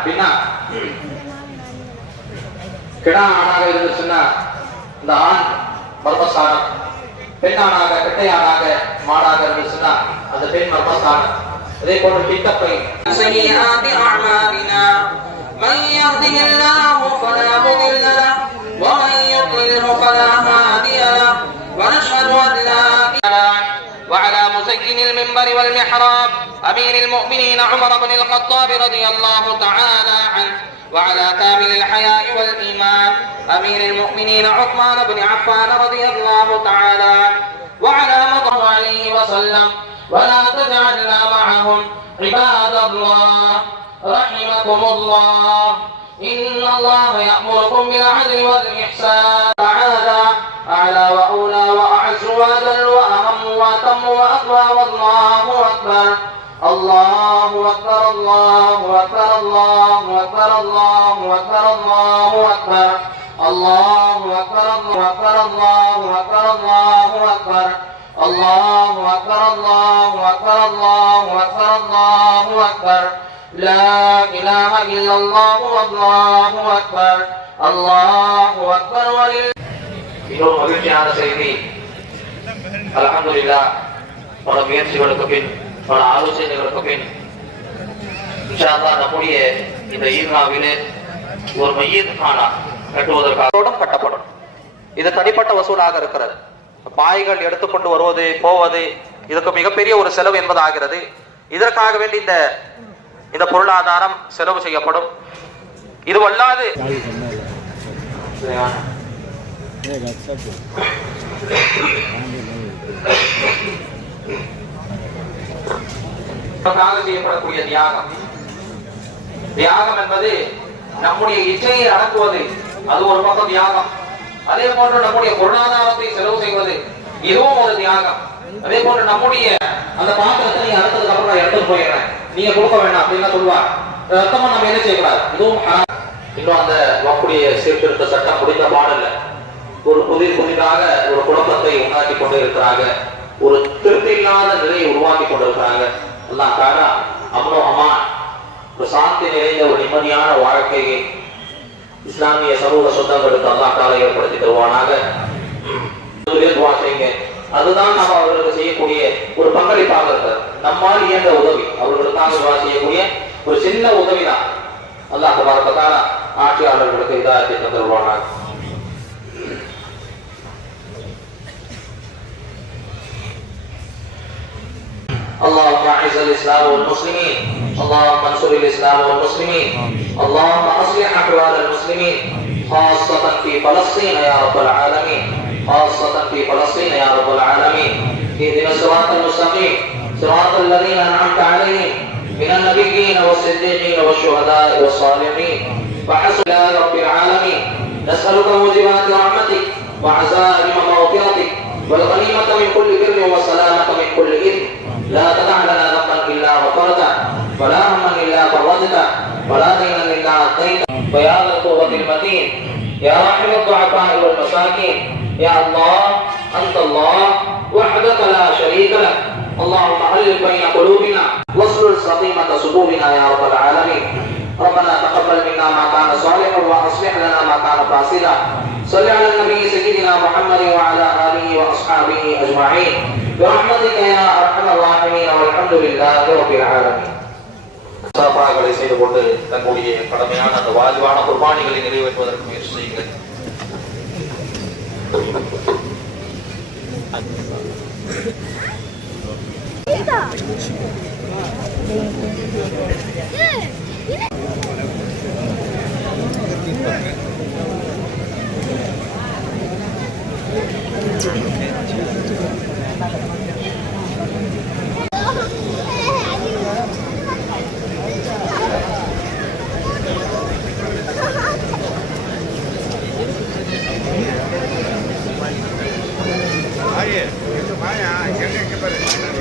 அப்படின்னா கிடா ஆணாக இருந்துச்சுன்னா இந்த ஆண் மர்மசாரம் பெண்ணானாக ஆணாக பெட்டை மாடாக இருந்துச்சுன்னா அந்த பெண் மர்மசாரம் அதே போன்று கிட்டப்பை من يهده الله فلا مضل مزين المنبر والمحراب أمير المؤمنين عمر بن الخطاب رضي الله تعالى عنه وعلى كامل الحياء والإيمان أمير المؤمنين عثمان بن عفان رضي الله تعالى عنه وعلى مضى عليه وسلم ولا تجعلنا معهم عباد الله رحمكم الله. إن الله يأمركم بالعدل والإحسان. الله أكبر الله أكبر الله أكبر الله أكبر الله أكبر الله أكبر الله أكبر الله أكبر الله أكبر الله أكبر الله أكبر الله أكبر لا إله إلا الله والله أكبر الله أكبر ولله minum mabibiyahan sa ini Alhamdulillah Para biyan si Wala Kapin பல ஆலோசனைகளுக்கு பின் இன்ஷா அல்லாஹ் நம்முடைய இந்த ஈர்னாவிலே ஒரு மையத் கானா கட்டுவதற்காக கட்டப்படும் இது தனிப்பட்ட வசூலாக இருக்கிறது. பாய்கள் எடுத்துக்கொண்டு வருவது போவது இதுக்கு மிகப்பெரிய ஒரு செலவு என்பது ஆகிறது. இதற்காக வேண்டி இந்த இந்த பொருளாதாரம் செலவு செய்யப்படும். இது வல்லாது. நமக்காக செய்யப்படக்கூடிய தியாகம். தியாகம் என்பது நம்முடைய இச்சையை அடக்குவது. அது ஒரு பக்கம் தியாகம். அதே போன்று நம்முடைய பொருளாதாரத்தை செலவு செய்வது. இதுவும் ஒரு தியாகம். அதே போன்று நம்முடைய அந்த பாத்திரத்தை நீ அறுத்ததுக்கு அப்புறம் நான் எடுத்துட்டு போயிடுறேன். நீங்க கொடுக்க வேண்டாம் அப்படின்னு சொல்லுவார் ரத்தமா நம்ம என்ன செய்யக்கூடாது? இதுவும் இன்னும் அந்த வக்குடைய சீர்திருத்த சட்டம் முடிந்த பாடல்ல ஒரு புதிர் புதிதாக ஒரு குழப்பத்தை உண்டாக்கி கொண்டு இருக்கிறாங்க ஒரு திருப்தி இல்லாத நிலையை உருவாக்கி கொண்டிருக்கிறாங்க. எல்லாம் தாரா அம்னோ அமான் ஒரு சாந்தி நிறைந்த ஒரு நிம்மதியான வாழ்க்கையை இஸ்லாமிய சமூக சொந்தங்களுக்கு அல்லாஹ் தாரா ஏற்படுத்தி தருவானாக. துவா செய்யுங்க. அதுதான் நாம் அவர்களுக்கு செய்யக்கூடிய ஒரு பங்களிப்பாக இருக்கிறது நம்மால் இயன்ற உதவி அவர்களுக்காக துவா செய்யக்கூடிய ஒரு சின்ன உதவி தான் அல்லாஹ் தபாரக்கத்தான ஆட்சியாளர்களுக்கு இதாக தந்துருவானாங்க اللهم اعز الاسلام والمسلمين. اللهم انصر الاسلام والمسلمين. اللهم اصلح احوال المسلمين. خاصة في فلسطين يا رب العالمين. خاصة في فلسطين يا رب العالمين. اهدنا الصراط المستقيم. صراط الذين أنعمت عليهم. من النبيين والصديقين والشهداء والصالحين. وحسن يا رب العالمين. نسألك موجبات رحمتك وعزائم مغفرتك والغنيمة من كل بر والسلامة من كل إثم. ولا هما إلا فرجته ولا دينا إلا أعطيته ويا ذا القوة المتين يا رحم الضعفاء والمساكين يا الله أنت الله وحدك لا شريك لك اللهم ألف بين قلوبنا واصلل سقيمة صدورنا يا رب العالمين ربنا تقبل منا ما كان صالحا واصلح لنا ما كان فاسدا صل على النبي سيدنا محمد وعلى اله واصحابه اجمعين برحمتك يا ارحم الراحمين والحمد لله رب العالمين சாப்பாடுகளை செய்து கொண்டு தங்களுடைய கடமையான அந்த வாஜிவான குர்பானிகளை நிறைவேற்றுவதற்கு முயற்சி செய்யுங்கள் Thank you. Vai, ah, já que aparecer.